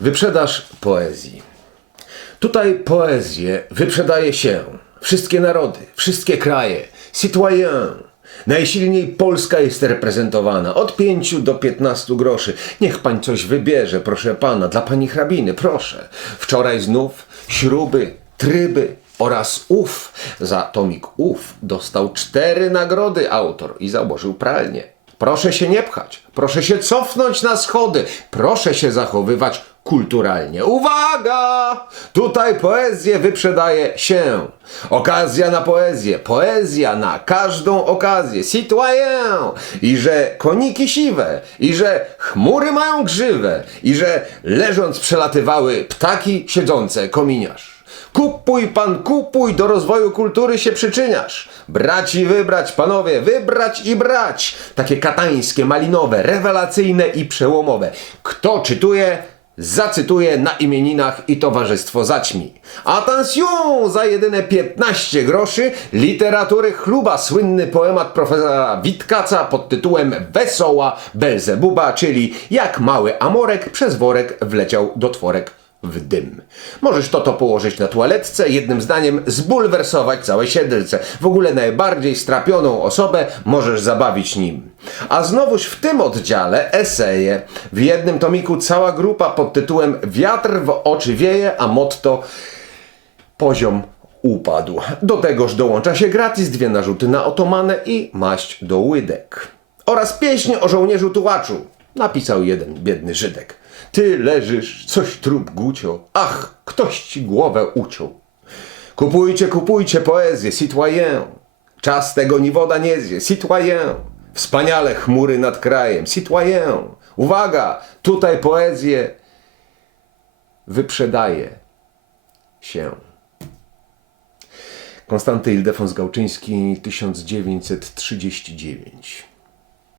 Wyprzedaż poezji. Tutaj poezję wyprzedaje się. Wszystkie narody, wszystkie kraje. Citoyen. Najsilniej Polska jest reprezentowana. Od 5 do 15 groszy. Niech pan coś wybierze, proszę pana, dla pani hrabiny, proszę. Wczoraj znów śruby, tryby oraz ów. Za tomik ów dostał cztery nagrody autor i założył pralnię. Proszę się nie pchać, proszę się cofnąć na schody, proszę się zachowywać kulturalnie. Uwaga! Tutaj poezję wyprzedaje się. Okazja na poezję, poezja na każdą okazję. Citoyen! I że koniki siwe, i że chmury mają grzywę, i że leżąc przelatywały ptaki siedzące kominiarz. Kupuj pan, kupuj, do rozwoju kultury się przyczyniasz. Brać i wybrać, panowie, wybrać i brać. Takie katańskie, malinowe, rewelacyjne i przełomowe. Kto czytuje, zacytuje na imieninach i towarzystwo zaćmi. Attention! Za jedyne 15 groszy literatury chluba słynny poemat profesora Witkaca pod tytułem Wesoła Belzebuba, czyli jak mały amorek przez worek wleciał do tworek w dym. Możesz to to położyć na toaletce, jednym zdaniem zbulwersować całe siedlce. W ogóle najbardziej strapioną osobę możesz zabawić nim. A znowuż w tym oddziale eseje. W jednym tomiku cała grupa pod tytułem Wiatr w oczy wieje, a motto Poziom upadł. Do tegoż dołącza się gratis dwie narzuty na otomanę i maść do łydek. Oraz pieśń o żołnierzu tułaczu. Napisał jeden biedny Żydek. Ty leżysz, coś trup gucio. Ach, ktoś ci głowę uciął. Kupujcie, kupujcie poezję, citoyen. Czas tego ni woda nie zje, citoyen. Wspaniale chmury nad krajem, citoyen. Uwaga, tutaj poezję wyprzedaje się. Konstanty Ildefons Gałczyński, 1939.